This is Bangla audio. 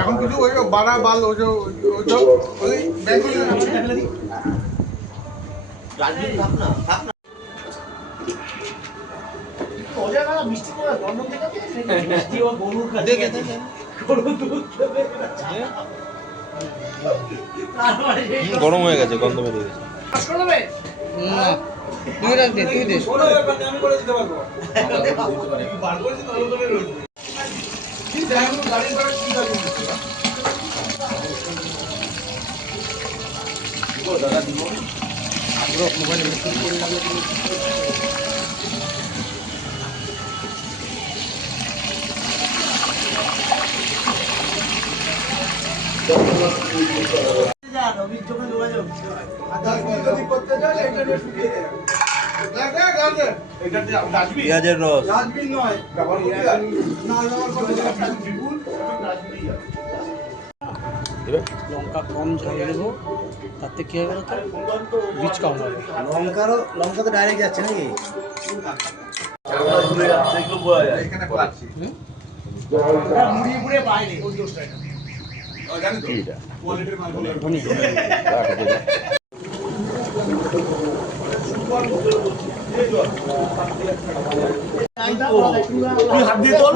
এখন কিছু ওই বাড়া বাল ওই ওই ব্যাংকে রাজনীতি ভাব না মিষ্টি করে গন্ধ থেকে মিষ্টি ও গরুর কাছে দেখে গরু দুধ দেবে গরম হয়ে গেছে, গন্ধ বেরিয়ে গেছে। না তুই রাখ দে, তুই দে। আমি করে দিতে পারবো বার করেছি তো আলোচনা রয়েছে কি যাই হোক গাড়ি করে কি গাড়ি দিব দাদা দিব পুরো মোবাইলে মেসেজ করে লাগলে অভিযোগে যোগাযোগ যদি করতে চাই এটা নিয়ে শুকিয়ে দেয় পেঁয়াজের রস ডাস্টবিন নয় ব্যবহার করতে না ব্যবহার করতে বিপুল লঙ্কা কম ঝাল দেবো, তাতে কি হবে তো বীজ কম হবে। লঙ্কা তো ডাইরেক্ট যাচ্ছে নাকি এখানে পাচ্ছি মুড়ি মুড়ে পাইনি ওই দোষটা জানি তো কোয়ালিটির মালগুলো হাত দিয়ে তোল